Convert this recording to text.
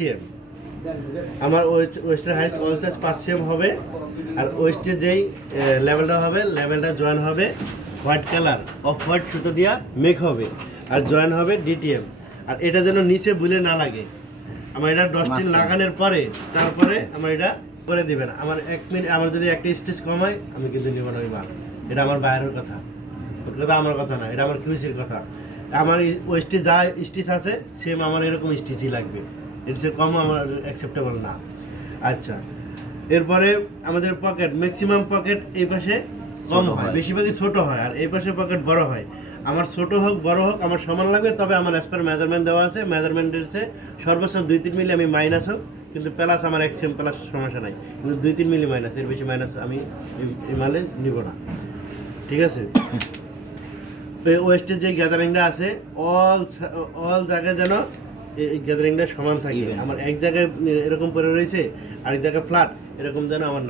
CM, আমার ওয়েস্টের highest all size 5 CM হবে। আর ওয়েস্টে যেই লেভেলটা হবে, লেভেলটা জয়েন হবে হোয়াইট কালার অফ হোয়াইট সুতো দিয়া মেক হবে, আর জয়েন হবে ডিটিএম। আর এটা যেন নিচে বুলে না লাগে, আমার এটা 10 লাগানোর পরে তারপরে আমার এটা করে দিবেন। আমার 1 মিনিট, আমার যদি একটা স্টিচ কম হয় আমি কিন্তু নিব না ওই মাল। এটা আমার বাইরের কথা, ওর কথা আমার কথা না, এটা আমার কিউসির কথা। আমার ওয়েস্টে যা স্টিচ আছে সেম আমার এরকম স্টিচই লাগবে, এর চেয়ে কম আমার অ্যাকসেপ্টেবল না। আচ্ছা, এরপরে আমাদের পকেট, ম্যাক্সিমাম পকেট এই পাশে কম হয়, বেশিরভাগই ছোট হয়, আর এই পাশে পকেট বড় হয়। আমার ছোট হোক বড় হোক আমার সমান লাগবে, তবে আমার অ্যাজ পার মেজারমেন্ট দেওয়া আছে, মেজারমেন্টের চেয়ে সর্বোচ্চ 2-3 মিলি আমি মাইনাস হোক, কিন্তু প্লাস আমার এক সেম প্লাস সমস্যা নাই, কিন্তু 2-3 মিলি মাইনাস, এর বেশি মাইনাস আমি এই মালে নিব না, ঠিক আছে? ওয়েস্টের যে গ্যাদারিংটা আছে অল জায়গায় যেন এই গ্যাদারিংটা সমান থাকে। আমার এক জায়গায় এরকম পড়ে রয়েছে, আরেক জায়গায় ফ্ল্যাট, এরকম যেন আমার না